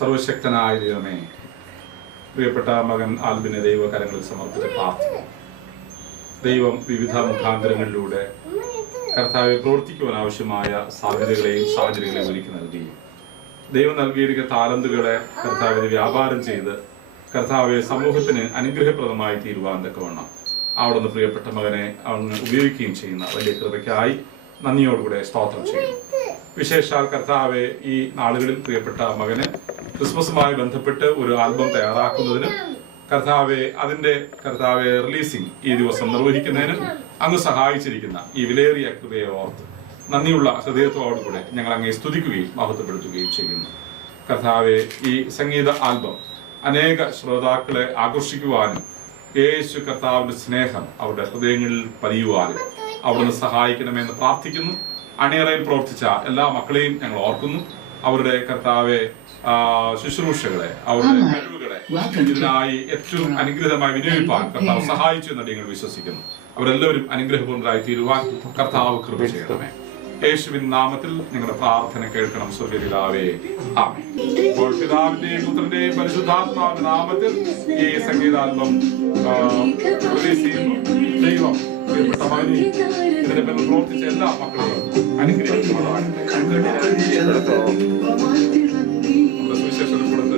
സർവശക്തനായ ദൈവമേ, പ്രിയപ്പെട്ട മകൻ ആൽബിനെ ദൈവകരങ്ങളിൽ സമർപ്പിച്ച പ്രാർത്ഥന ദൈവം വിവിധ മുഖാന്തരങ്ങളിലൂടെ കർത്താവെ പ്രവർത്തിക്കുവാൻ ആവശ്യമായ സാധ്യതകളെയും സാഹചര്യങ്ങളെയും ഒരുക്കി നൽകുകയും ദൈവം നൽകിയിരിക്കുന്ന താലന്തുകളെ കർത്താവിനെ വ്യാപാരം ചെയ്ത് കർത്താവെ സമൂഹത്തിന് അനുഗ്രഹപ്രദമായി തീരുവാൻ തക്കവണ്ണം അവിടുന്ന് പ്രിയപ്പെട്ട മകനെ അവന് ഉപയോഗിക്കുകയും ചെയ്യുന്ന വലിയ കൃപയ്ക്കായി നന്ദിയോടുകൂടെ സ്തോത്രം ചെയ്യുന്നു. വിശേഷാൽ കർത്താവെ ഈ നാളുകളിൽ പ്രിയപ്പെട്ട മകന് ക്രിസ്മസുമായി ബന്ധപ്പെട്ട് ഒരു ആൽബം തയ്യാറാക്കുന്നതിനും അതിന്റെ റിലീസിംഗ് ഈ ദിവസം നിർവഹിക്കുന്നതിനും അങ്ങ് സഹായിച്ചിരിക്കുന്ന ഈ വിലയേറിയ കൃപയെ ഓർത്ത് നന്ദിയുള്ള ഹൃദയത്തോടുകൂടെ ഞങ്ങൾ അങ്ങേ സ്തുതിക്കുകയും മഹത്വപ്പെടുത്തുകയും ചെയ്യുന്നു. കർത്താവെ, ഈ സംഗീത ആൽബം അനേക ശ്രോതാക്കളെ ആകർഷിക്കുവാനും യേശു കർത്താവിന്റെ സ്നേഹം അവരുടെ ഹൃദയങ്ങളിൽ പതിയുവാനും അവിടുന്ന് സഹായിക്കണമെന്ന് പ്രാർത്ഥിക്കുന്നു. അണിയറയിൽ പ്രവർത്തിച്ച എല്ലാ മക്കളെയും ഞങ്ങൾ ഓർക്കുന്നു. അവരുടെ കർത്താവെ ശുശ്രൂഷകളെ, അവരുടെ കഴിവുകളെ ഇതിനായി ഏറ്റവും അനുഗ്രഹമായി വിനിയോഗിക്കാൻ കർത്താവ് സഹായിച്ചു എന്ന് ഞങ്ങൾ വിശ്വസിക്കുന്നു. അവരെല്ലാവരും അനുഗ്രഹപൂർണ്ണരായി തീരുവാൻ കർത്താവ് കൃപ ചെയ്യണമേ. യേശുവിൻ നാമത്തിൽ നിങ്ങളുടെ പ്രാർത്ഥന കേൾക്കണം സ്വർഗ്ഗപിതാവേ, ആമേൻ. ഇപ്പോൾ പിതാവിന്റെയും പുത്രന്റെയും പരിശുദ്ധാത്മാവിന്റെ നാമത്തിൽ ഈ സംഗീതാൽബം റിലീസ് ചെയ്യുന്നു. ദൈവം പ്രിയപ്പെട്ട മകനെ ഇതിനെ പിന്നിൽ പ്രവർത്തിച്ച എല്ലാ മക്കളെയും അനുഗ്രഹിക്കുവാനാകട്ടെ. സുവിശേഷം കൊടുത്ത്